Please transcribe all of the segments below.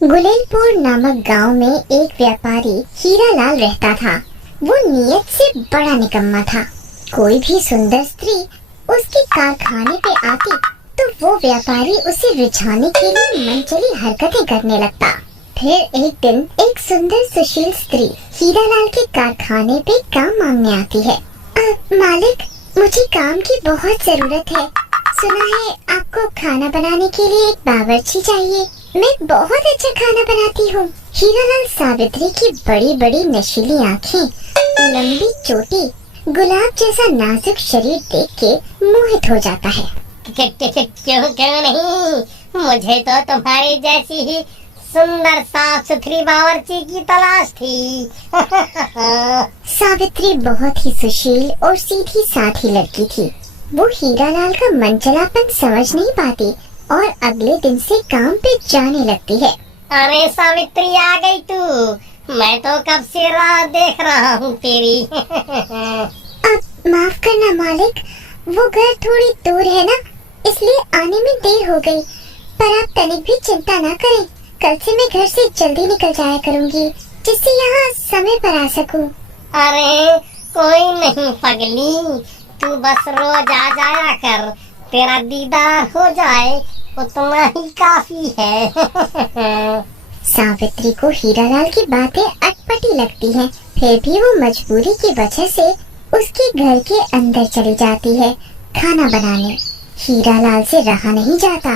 गुलेलपुर नामक गांव में एक व्यापारी हीरालाल रहता था। वो नीयत से बड़ा निकम्मा था। कोई भी सुंदर स्त्री उसके कारखाने पे आती तो वो व्यापारी उसे रिझाने के लिए मनचली हरकतें करने लगता। फिर एक दिन एक सुंदर सुशील स्त्री हीरालाल के कारखाने पे काम मांगने आती है। मालिक, मुझे काम की बहुत जरूरत है। सुना है आपको खाना बनाने के लिए एक बावर्ची चाहिए। मैं बहुत अच्छा खाना बनाती हूँ। हीरालाल सावित्री की बड़ी बड़ी नशीली आँखें, लंबी चोटी, गुलाब जैसा नाजुक शरीर देख के मोहित हो जाता है। क्यों नहीं, मुझे तो तुम्हारी जैसी ही सुंदर साफ सुथरी बावर्ची की तलाश थी। सावित्री बहुत ही सुशील और सीधी साधी लड़की थी। वो हीरालाल का मनचलापन समझ नहीं पाती और अगले दिन से काम पे जाने लगती है। अरे सावित्री, आ गई तू। मैं तो कब से राह देख रहा हूँ तेरी। अब माफ करना मालिक, वो घर थोड़ी दूर है ना, इसलिए आने में देर हो गई। पर आप तनिक भी चिंता ना करें, कल से मैं घर से जल्दी निकल जाया करूँगी, जिससे यहाँ समय पर आ सकूँ। अरे कोई नहीं पगली, तू बस रोज आ जाया कर, तेरा दीदार हो जाए उतना ही काफी है। सावित्री को हीरालाल की बातें अटपटी लगती हैं, फिर भी वो मजबूरी की वजह से उसके घर के अंदर चली जाती है खाना बनाने। हीरालाल से रहा नहीं जाता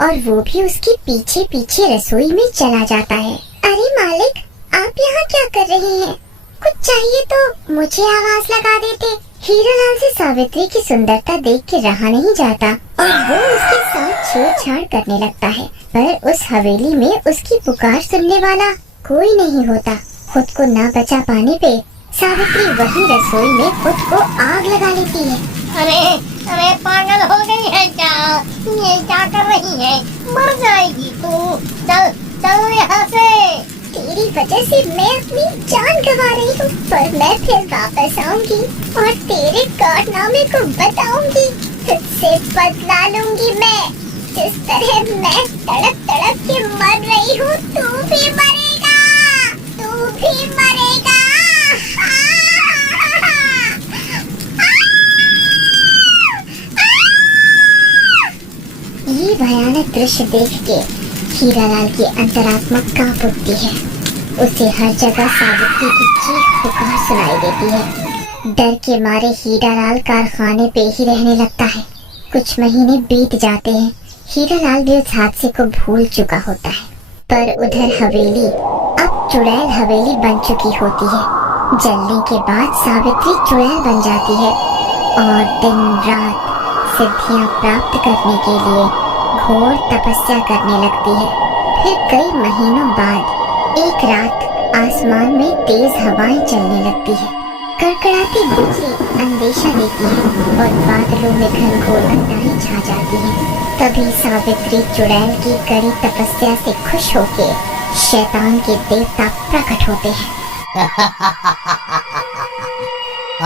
और वो भी उसके पीछे पीछे रसोई में चला जाता है। अरे मालिक, आप यहाँ क्या कर रहे हैं? कुछ चाहिए तो मुझे आवाज लगा देते। हीरालाल से सावित्री की सुंदरता देख के रहा नहीं जाता और वो उसके साथ छेड़छाड़ करने लगता है। पर उस हवेली में उसकी पुकार सुनने वाला कोई नहीं होता। खुद को न बचा पाने पे सावित्री वही रसोई में खुद को आग लगा लेती है। अरे अरे, पागल हो गई है क्या? ये क्या कर रही है? मर जाएगी तू। चल चल यहाँ से। तेरी वजह से मैं अपनी जान गंवा रही हूँ, पर मैं फिर वापस आऊंगी और तेरे कारनामे को बताऊंगी। तुझसे बदला लूंगी मैं। जिस तरह मैं तड़प तड़प के मर रही हूँ, तू भी मरेगा, तू भी मरेगा। ये भयानक दृश्य देख के हीरालाल की अंतरात्मा कांप उठती है। उसे हर जगह सावित्री की चीख पुकार सुनाई देती है। डर के मारे हीरालाल कारखाने पे ही रहने लगता है। कुछ महीने बीत जाते हैं। हीरालाल भी उस हादसे को भूल चुका होता है। पर उधर हवेली अब चुड़ैल हवेली बन चुकी होती है। जलने के बाद सावित्री चुड़ैल बन जाती है और दिन रात सिद्धियां प्राप्त करने के लिए घोर तपस्या करने लगती है। फिर कई महीनों बाद एक रात आसमान में तेज हवाएं चलने लगती है। कड़कड़ाती बिजली अंदेशा देती है और बादलों में घनघोर अंधेरी छा जाती है। तभी सावित्री चुड़ैल की कड़ी तपस्या से खुश होके शैतान के देवता प्रकट होते हैं।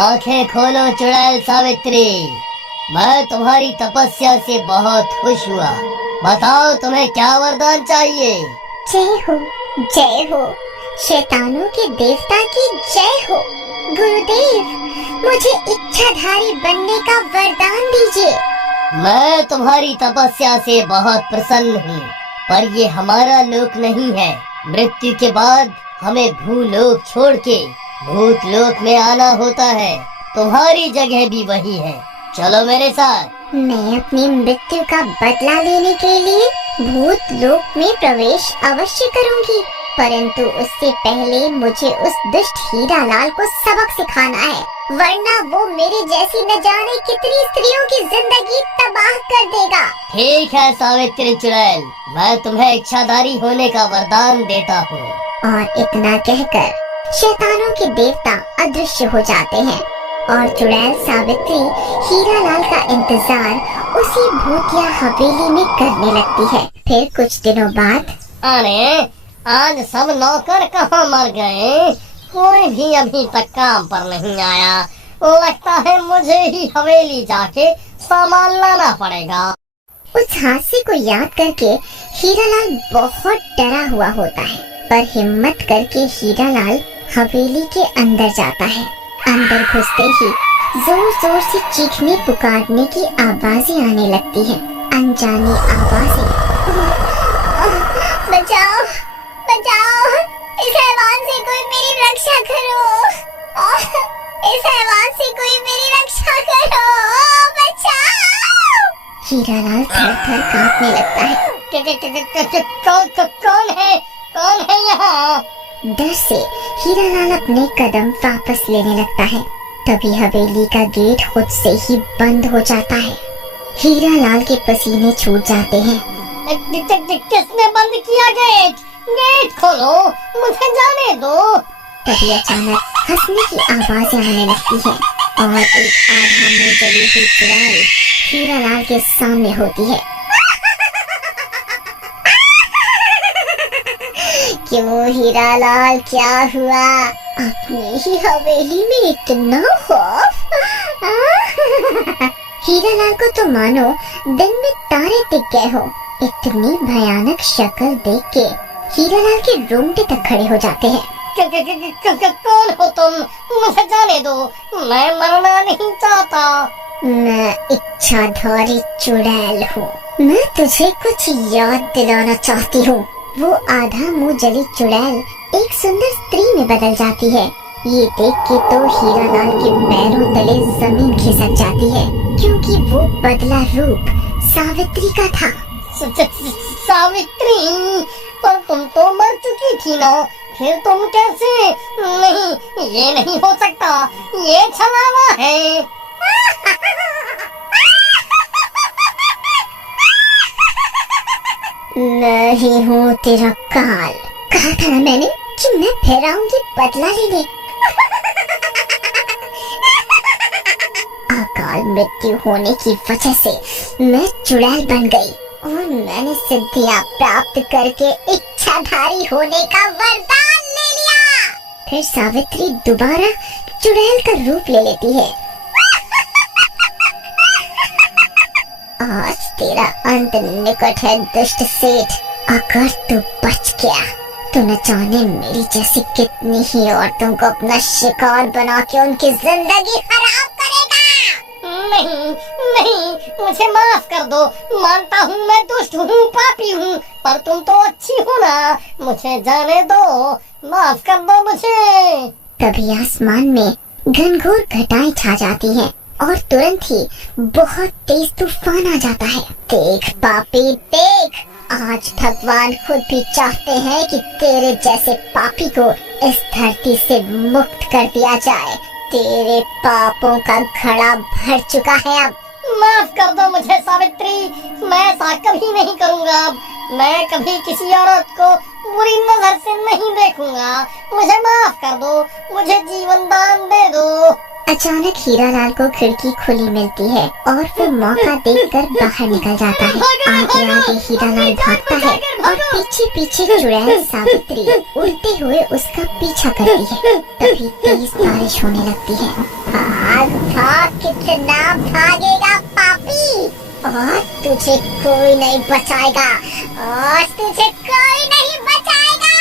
आंखें खोलो चुड़ैल सावित्री, मैं तुम्हारी तपस्या से बहुत खुश हुआ। बताओ तुम्हें क्या वरदान चाहिए? जय हो, जय हो, शैतानों के देवता की जय हो। गुरुदेव, मुझे इच्छाधारी बनने का वरदान दीजिए। मैं तुम्हारी तपस्या से बहुत प्रसन्न हूँ, पर ये हमारा लोक नहीं है। मृत्यु के बाद हमें भूलोक छोड़ के भूत लोक में आना होता है। तुम्हारी जगह भी वही है, चलो मेरे साथ। मैं अपनी मृत्यु का बदला लेने के लिए भूत लोक में प्रवेश अवश्य करूंगी, परंतु उससे पहले मुझे उस दुष्ट हीरालाल को सबक सिखाना है, वरना वो मेरी जैसी न जाने कितनी स्त्रियों की जिंदगी तबाह कर देगा। ठीक है सावित्री चुड़ैल, मैं तुम्हें इच्छाधारी होने का वरदान देता हूँ। और इतना कहकर शैतानों के देवता अदृश्य हो जाते हैं और चुड़ैल सावित्री हीरालाल का इंतजार उसी भूतिया हवेली में करने लगती है। फिर कुछ दिनों बाद, अरे आज सब नौकर कहाँ मर गए? कोई भी अभी तक काम पर नहीं आया। लगता है मुझे ही हवेली जाके सामान लाना पड़ेगा। उस हादसे को याद करके हीरालाल बहुत डरा हुआ होता है, पर हिम्मत करके हीरालाल हवेली के अंदर जाता है। अंदर घुसते ही जोर जोर से चीखने पुकारने की आवाजें आने लगती हैं, अनजानी आवाजें। बचाओ, बचाओ, इस हैवान से कोई मेरी रक्षा करो, इस हैवान से कोई मेरी रक्षा करो, बचाओ। हीरालाल थर-थर कांपने लगता है। कौन है यहाँ? डर से हीरालाल अपने कदम वापस लेने लगता है। तभी हवेली का गेट खुद से ही बंद हो जाता है। हीरालाल के पसीने छूट जाते हैं। किसने बंद किया गेट? गेट खोलो, मुझे जाने दो। तभी अचानक हंसने की आवाजें आने लगती है और एक आधा मुंह जली हुई चुड़ैल हीरालाल के सामने होती है। क्यों हीरालाल, क्या हुआ? अपनी ही हवेली में इतना खौफ? हीरालाल को तो मानो दिन में तारे दिख गए हो। इतनी भयानक शक्ल देख के हीरालाल के रोंगटे तक खड़े हो जाते हैं। कौन हो तुम? मुझे जाने दो, मैं मरना नहीं चाहता। मैं इच्छाधारी चुड़ैल हूँ। मैं तुझे कुछ याद दिलाना चाहती हूँ। वो आधा मुंह जली चुड़ैल एक सुंदर स्त्री में बदल जाती है। ये देख के तो हीरालाल के पैरों तले जमीन खिसक जाती है, क्योंकि वो बदला रूप सावित्री का था। सावित्री? पर तुम तो मर चुकी थी ना, फिर तुम कैसे? नहीं, ये नहीं हो सकता, ये छलावा है। मैं ही हूँ तेरा काल। कहा था ना मैंने कि मैं फिर आऊंगी बदला लेने। अकाल मृत्यु होने की वजह से मैं चुड़ैल बन गई और मैंने सिद्धियां प्राप्त करके इच्छाधारी होने का वरदान ले लिया। फिर सावित्री दोबारा चुड़ैल का रूप ले लेती है। आज तेरा अंत निकट है दुष्ट सेठ। अगर तू बच गया तो न जाने मेरी जैसी कितनी ही औरतों को अपना शिकार बना के उनकी जिंदगी खराब करेगा। नहीं नहीं, मुझे माफ कर दो। मानता हूँ मैं दुष्ट हूँ, पापी हूँ, पर तुम तो अच्छी हो ना। मुझे जाने दो, माफ कर दो मुझे। तभी आसमान में घनघोर घटाएं छा जाती हैं और तुरंत ही बहुत तेज तूफान आ जाता है। देख पापी देख, आज भगवान खुद भी चाहते हैं कि तेरे जैसे पापी को इस धरती से मुक्त कर दिया जाए। तेरे पापों का घड़ा भर चुका है अब। माफ कर दो मुझे सावित्री, मैं ऐसा कभी नहीं करूँगा। मैं कभी किसी औरत को बुरी नजर से नहीं देखूंगा। मुझे माफ कर दो, मुझे जीवन दान दे दो। अचानक हीरालाल को खिड़की खुली मिलती है और वो मौका देखकर बाहर निकल जाता है। आगे आगे हीरालाल भागता है और पीछे पीछे चुड़ैल सावित्री उड़ते हुए उसका पीछा करती है। तभी तेज बारिश होने लगती है। भाग भाग, कितना भागेगा पापी, और तुझे कोई नहीं बचाएगा, और तुझे कोई नहीं बचाएगा।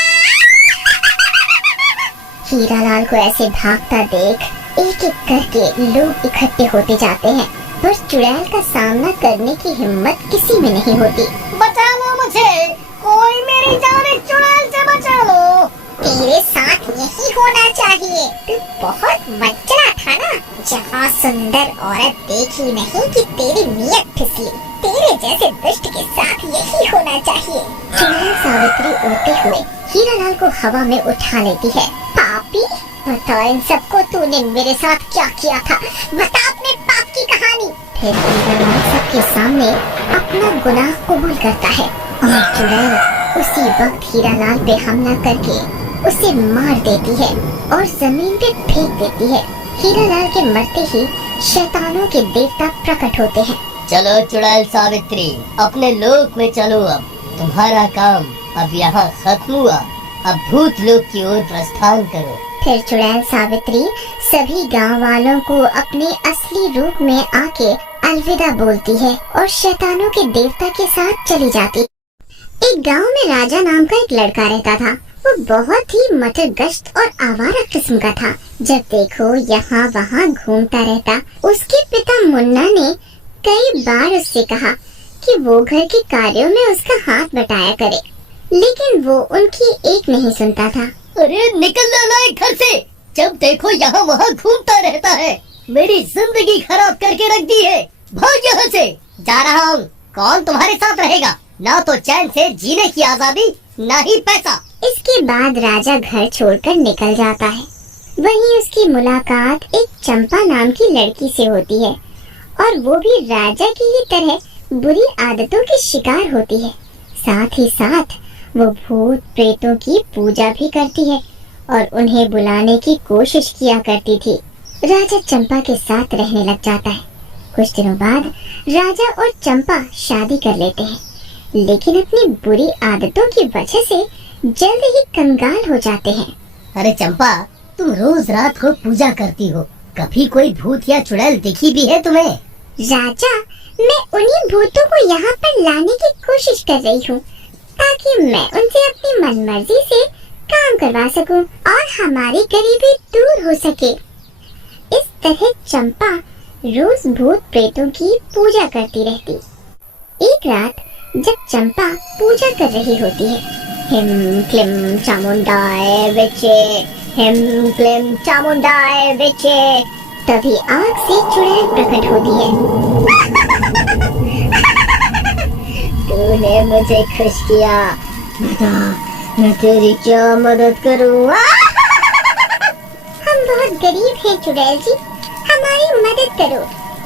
हीरालाल को ऐसे भागता देख एक एक करके लोग इकट्ठे होते जाते हैं, पर चुड़ैल का सामना करने की हिम्मत किसी में नहीं होती। बचा लो मुझे, कोई मेरी जान इस चुड़ैल से बचा लो। तेरे साथ यही होना चाहिए। तू बहुत मचला था ना, जहाँ सुंदर औरत देखी नहीं कि तेरी नीयत फिसली। तेरे जैसे दुष्ट के साथ यही होना चाहिए। चुड़ैल सावित्री उड़ते हुए हीरालाल को हवा में उठा लेती है। पापी, बता इन सबको तूने मेरे साथ क्या किया था, बता अपने पाप की कहानी। फिर हीरालाल सबके सामने अपना गुनाह कबूल करता है और चुड़ैल उसी वक्त हीरालाल पे हमला करके उसे मार देती है और जमीन पे फेंक देती है। हीरालाल के मरते ही शैतानों के देवता प्रकट होते हैं। चलो चुड़ैल सावित्री, अपने लोक में चलो। अब तुम्हारा काम अब यहाँ खत्म हुआ। अब भूत लोक की ओर प्रस्थान करो। फिर चुड़ैल सावित्री सभी गांव वालों को अपने असली रूप में आके अलविदा बोलती है और शैतानों के देवता के साथ चली जाती। एक गांव में राजा नाम का एक लड़का रहता था। वो बहुत ही मटरगश्त और आवारा किस्म का था। जब देखो यहाँ वहाँ घूमता रहता। उसके पिता मुन्ना ने कई बार उससे कहा कि वो घर के कार्यों में उसका हाथ बटाया करे, लेकिन वो उनकी एक नहीं सुनता था। अरे निकल जाना घर से, जब देखो यहाँ वहाँ घूमता रहता है। मेरी जिंदगी खराब करके रख दी है। भाग यहाँ से। जा रहा हूँ। कौन तुम्हारे साथ रहेगा? ना तो चैन से जीने की आजादी, ना ही पैसा। इसके बाद राजा घर छोड़कर निकल जाता है। वहीं उसकी मुलाकात एक चंपा नाम की लड़की से होती है और वो भी राजा की ही तरह बुरी आदतों की शिकार होती है। साथ ही साथ वो भूत प्रेतों की पूजा भी करती है और उन्हें बुलाने की कोशिश किया करती थी। राजा चंपा के साथ रहने लग जाता है। कुछ दिनों बाद राजा और चंपा शादी कर लेते हैं, लेकिन अपनी बुरी आदतों की वजह से जल्द ही कंगाल हो जाते हैं। अरे चंपा, तुम रोज रात को पूजा करती हो, कभी कोई भूत या चुड़ैल दिखी भी है तुम्हें? राजा, मैं उन्हीं भूतों को यहाँ पर लाने की कोशिश कर रही हूँ ताकि मैं उनसे अपनी मनमर्जी से काम करवा सकूं और हमारी गरीबी दूर हो सके। इस तरह चंपा रोज भूत प्रेतों की पूजा करती रहती। एक रात जब चंपा पूजा कर रही होती है, हिम क्लीम चामुंडाय विचे, हिम क्लीम चामुंडाय विचे, तभी आग से चुड़ैल प्रकट होती है। तूने मुझे खुश किया, बता मैं तेरी क्या मदद करूँ? हम बहुत गरीब हैं चुड़ैल जी, हमारी मदद करो,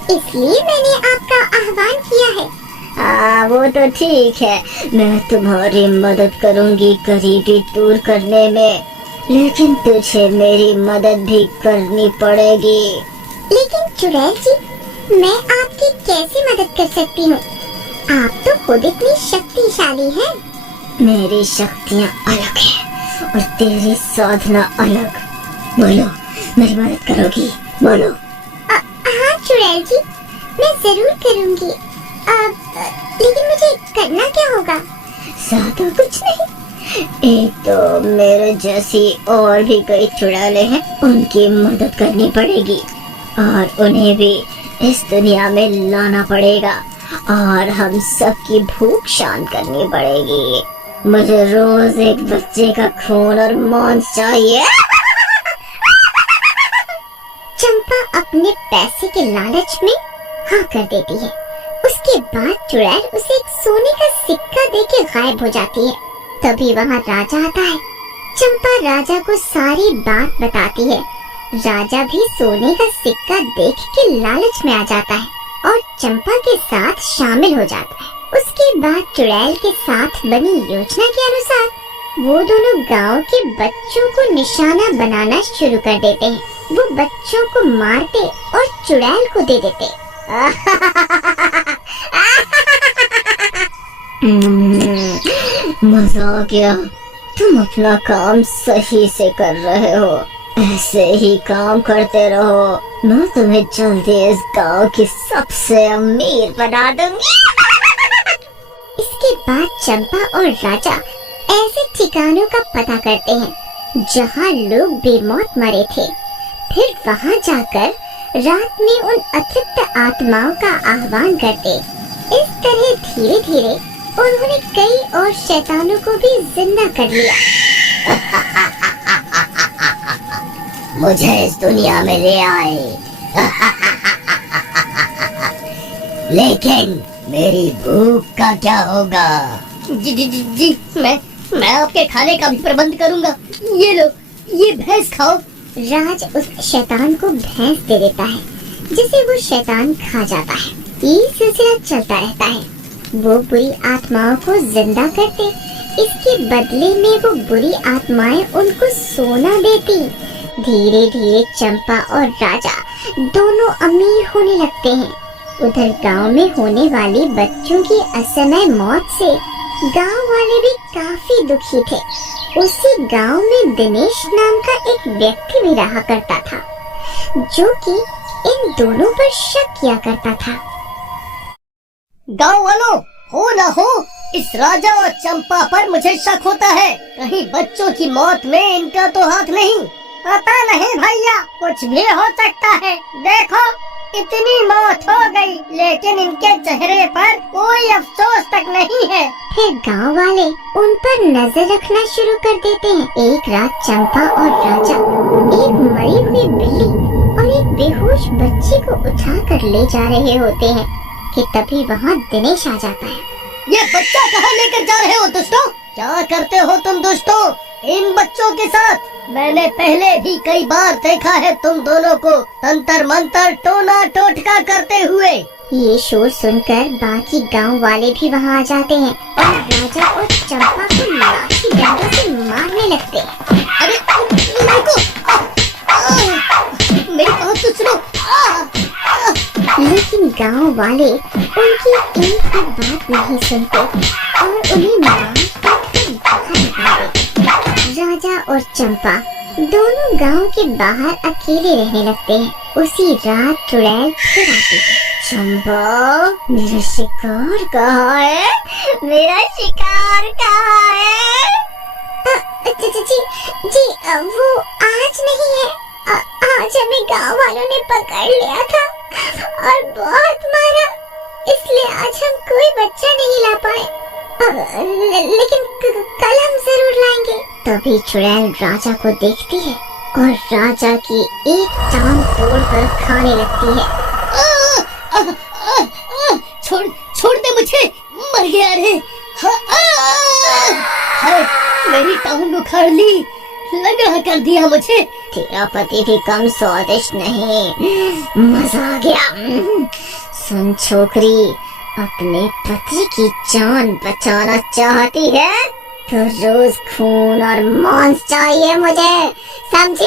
इसलिए मैंने आपका आह्वान किया है। वो तो ठीक है, मैं तुम्हारी मदद करूंगी गरीबी दूर करने में, लेकिन तुझे मेरी मदद भी करनी पड़ेगी। लेकिन चुड़ैल जी, मैं आपकी कैसे मदद कर सकती हूँ? आप तो खुद इतनी शक्तिशाली हैं। मेरी शक्तियाँ अलग हैं और तेरी साधना अलग। बोलो, मेरी मदद करोगी? बोलो। हाँ चुड़ैल जी, मैं जरूर करूँगी। लेकिन मुझे करना क्या होगा? ज्यादा कुछ नहीं, एक तो मेरे जैसी और भी कई चुड़ैलें हैं, उनकी मदद करनी पड़ेगी और उन्हें भी इस दुनिया में लाना पड़ेगा और हम सबकी भूख शांत करनी पड़ेगी। मुझे रोज एक बच्चे का खून और मांस चाहिए। चंपा अपने पैसे के लालच में हाँ कर देती है। उसके बाद चुड़ैल उसे एक सोने का सिक्का देके गायब हो जाती है। तभी वहाँ राजा आता है। चंपा राजा को सारी बात बताती है। राजा भी सोने का सिक्का देख के लालच में आ जाता है और चंपा के साथ शामिल हो जाता है। उसके बाद चुड़ैल के साथ बनी योजना के अनुसार वो दोनों गांव के बच्चों को निशाना बनाना शुरू कर देते हैं। वो बच्चों को मारते और चुड़ैल को दे देते। मजा आ गया। तुम अपना काम सही से कर रहे हो, ऐसे ही काम करते रहो। मैं तुम्हें जल्दी इस गांव की सबसे अमीर बना दूंगी। इसके बाद चंपा और राजा ऐसे ठिकानों का पता करते हैं जहाँ लोग बेमौत मरे थे। फिर वहाँ जाकर रात में उन अतृप्त आत्माओं का आह्वान करते। इस तरह धीरे धीरे उन्होंने कई और शैतानों को भी जिंदा कर लिया। मुझे इस दुनिया में ले आए, लेकिन मेरी भूख का क्या होगा? जी जी जी जी, मैं आपके खाने का भी प्रबंध करूंगा। ये लो, ये भैंस खाओ। राज उस शैतान को भैंस दे देता है, जिसे वो शैतान खा जाता है। ये सिलसिला चलता रहता है। वो बुरी आत्माओं को जिंदा करते, इसके बदले में वो बुरी आत्माएं उनको सोना देती। धीरे धीरे चंपा और राजा दोनों अमीर होने लगते हैं। उधर गांव में होने वाली बच्चों की असमय मौत से गांव वाले भी काफी दुखी थे। उसी गांव में दिनेश नाम का एक व्यक्ति भी रहा करता था, जो कि इन दोनों पर शक किया करता था। गांव वालों, हो ना हो, इस राजा और चंपा पर मुझे शक होता है। कहीं बच्चों की मौत में इनका तो हाथ नहीं। पता नहीं भैया, कुछ भी हो सकता है। देखो, इतनी मौत हो गई, लेकिन इनके चेहरे पर कोई अफसोस तक नहीं है। फिर गांव वाले उन पर नजर रखना शुरू कर देते हैं। एक रात चंपा और राजा एक मरी हुई बिल्ली और एक बेहोश बच्ची को उठा कर ले जा रहे होते हैं कि तभी वहाँ दिनेश आ जाता है। ये बच्चा कहाँ लेकर जा रहे हो दुष्टों? क्या करते हो तुम दुष्टों इन बच्चों के साथ? मैंने पहले भी कई बार देखा है तुम दोनों को तंत्र मंत्र टोना टोटका करते हुए। ये शोर सुनकर बाकी गांव वाले भी वहाँ आ जाते हैं और राजा और चंपा को लाठी डंडों से मारने लगते हैं। अरे रुको, मेरी बात तो सुनो। लेकिन गांव वाले उनकी एक भी बात नहीं सुनते और उन्हें मार कर बाहर निकाल देते। राजा और चंपा दोनों गांव के बाहर अकेले रहने लगते हैं। उसी रात चुड़ैल फिर आती है। चंपा, मेरा शिकार कहाँ है? मेरा शिकार कहाँ है? जी, वो आज नहीं है। आज हमें गांव वालों ने पकड़ लिया था और बहुत मारा, इसलिए आज हम कोई बच्चा नहीं ला पाए। लेकिन कल हम जरूर लाएंगे। तभी चुड़ैल राजा को देखती है और राजा की एक टांग तोड़कर खाने लगती है। छोड़ दे मुझे, मर गया रे। मेरी टांग उखाड़ ली, लंगड़ा कर दिया मुझे। तेरा पति भी कम स्वादिष्ट नहीं, मजा आ गया। सुन छोकरी, अपने पति की जान बचाना चाहती है तो रोज खून और मांस चाहिए मुझे, समझी?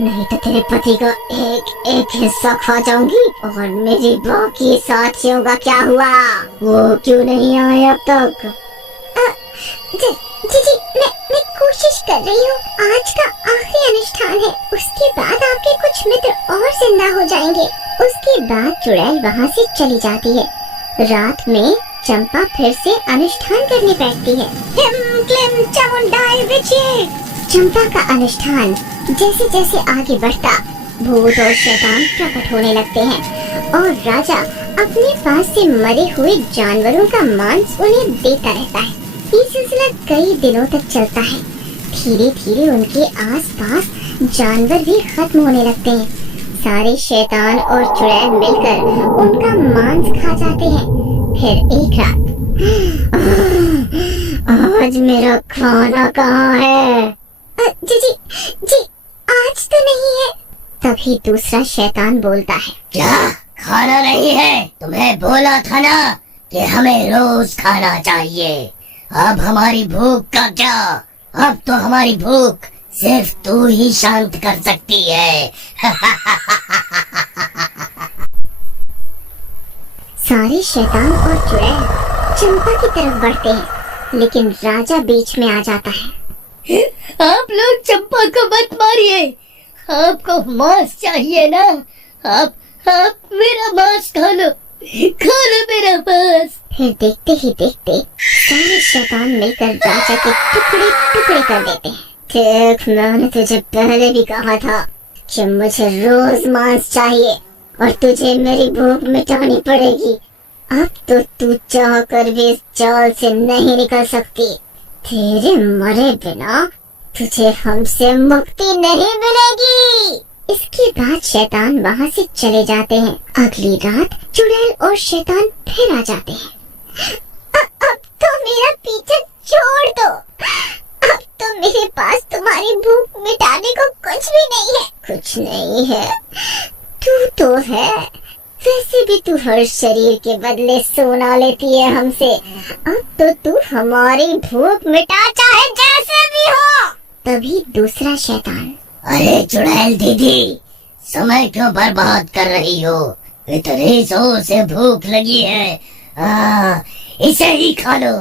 नहीं तो तेरे पति का एक एक हिस्सा खा जाऊंगी। और मेरी बाकी साथियों का क्या हुआ? वो क्यों नहीं आए अब तक? जी, मैं कोशिश कर रही हूँ। आज का आखिरी अनुष्ठान है, उसके बाद आपके कुछ मित्र और जिंदा हो जाएंगे। उसके बाद चुड़ैल वहाँ से चली जाती है। रात में चंपा फिर से अनुष्ठान करने बैठती है। हिम क्लीम चामुंडाई विचे। चंपा का अनुष्ठान जैसे जैसे आगे बढ़ता, भूत और शैतान प्रकट होने लगते हैं और राजा अपने पास से मरे हुए जानवरों का मांस उन्हें देता रहता है। ये सिलसिला कई दिनों तक चलता है। धीरे धीरे उनके आसपास जानवर भी खत्म होने लगते हैं। सारे शैतान और चुड़ैल मिलकर उनका मांस खा जाते हैं। फिर एक रात, आज मेरा खाना कहाँ है? जी, आज तो नहीं है। तभी दूसरा शैतान बोलता है, क्या खाना नहीं है? तुम्हें बोला था ना कि हमें रोज खाना चाहिए। अब हमारी भूख का क्या? अब तो हमारी भूख सिर्फ तू ही शांत कर सकती है। सारे शैतान और चुड़ैल चंपा की तरफ बढ़ते हैं, लेकिन राजा बीच में आ जाता है। आप लोग चंपा को मत मारिए, आपको मांस चाहिए ना? आप मेरा मांस खा लो मेरा मांस। फिर देखते ही देखते सारे शैतान मिलकर राजा के टुकड़े टुकड़े कर देते हैं। देख, मैंने तुझे पहले भी कहा था कि मुझे रोज मांस चाहिए और तुझे मेरी भूख मिटानी पड़ेगी। अब तो तू चाह कर भी इस जाल से नहीं निकल सकती। तेरे मरे बिना तुझे हमसे मुक्ति नहीं मिलेगी। इसके बाद शैतान वहाँ से चले जाते हैं। अगली रात चुड़ैल और शैतान फिर आ जाते हैं। अब तो मेरा पीछा छोड़ दो। अब तो मेरे पास तुम्हारी भूख मिटाने को कुछ भी नहीं है। कुछ नहीं है, तू तो है। वैसे भी तू हर शरीर के बदले सोना लेती है हमसे। अब तो तू हमारी भूख मिटा, चाहे जैसे भी हो। तभी दूसरा शैतान, अरे चुड़ैल दीदी, समय क्यों बर्बाद कर रही हो? इतनी जोर से भूख लगी है, इसे ही खा लो।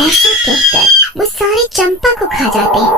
ऐसा कहकर वो सारे चंपा को खा जाते हैं।